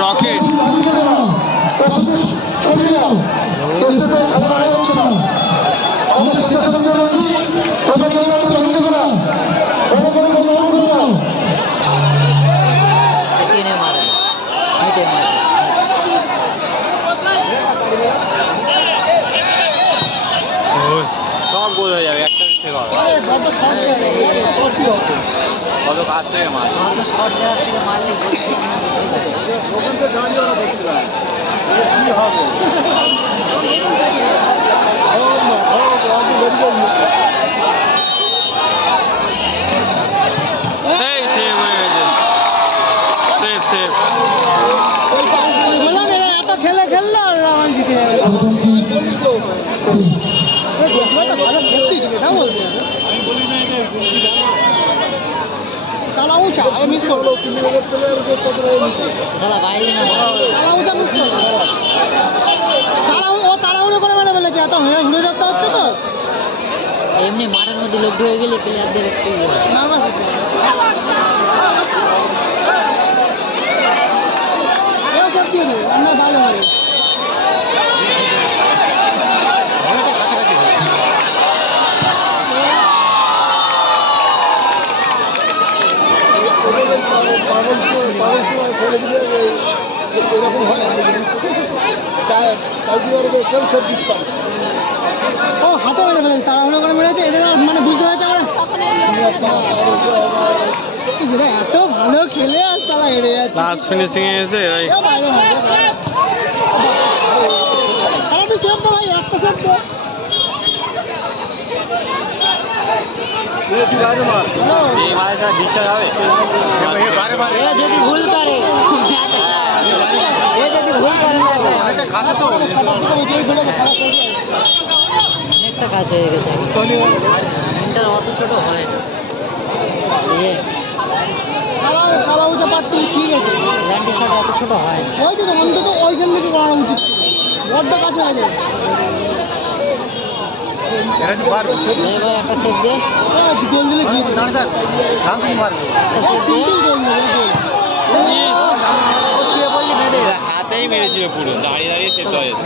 rocket সব গোল হয়ে যাবে একটা থেকে কত কাছ থেকে মার এই সেভ হয়ে গেছে সেভ সেভ এত খেলে খেললো আর রামান জিতে যাবে ভালো সেফটি ছিল এটা বলতে কালা উঁচা মিস করলো কালা উঁচা মিস করলো ও তাড়াহুড়ো করে মেরে ফেলেছে এত ঘুরে যেতে হচ্ছে তো এমনি মাঠের মধ্যে লোক ঢুকে গেলে প্লেয়ারদের একটু নার্ভাস আছে এও সব দিয়ে দেবে আমরা ভালো মারি ও হাতে মেরে ফেলেছে তাড়াহুড়ো করে মেরেছে এদের মানে বুঝতে পেরেছে আমরা এত ভালো খেলে আর তারা হেরে যাচ্ছে লাস্ট ফিনিশিং এ এসে তুই সেভ তো ভাই একটা সেভ তো এই মাঝে বিশ্বাস হবে যদি ভুল করে যদি ভুল করে অনেকটা কাছে তো অনেকটা কাজ হয়ে গেছে সেন্টার অত ছোট হয় কালা উঁচা পাট্টু ঠিক আছে ল্যান্ডি শট এত ছোট হয় ওই তো অন্তত ওইখান থেকে করানো উচিত ছিল বড্ড কাছে আছে ভাই একটা সেভ দে গোল দিলে জিত একটা সেভ দে শুয়ে পড়লি মেরে হাতেই মেরেছিল পুরো দাঁড়িয়ে দাঁড়িয়ে সেদ্ধ হয়েছে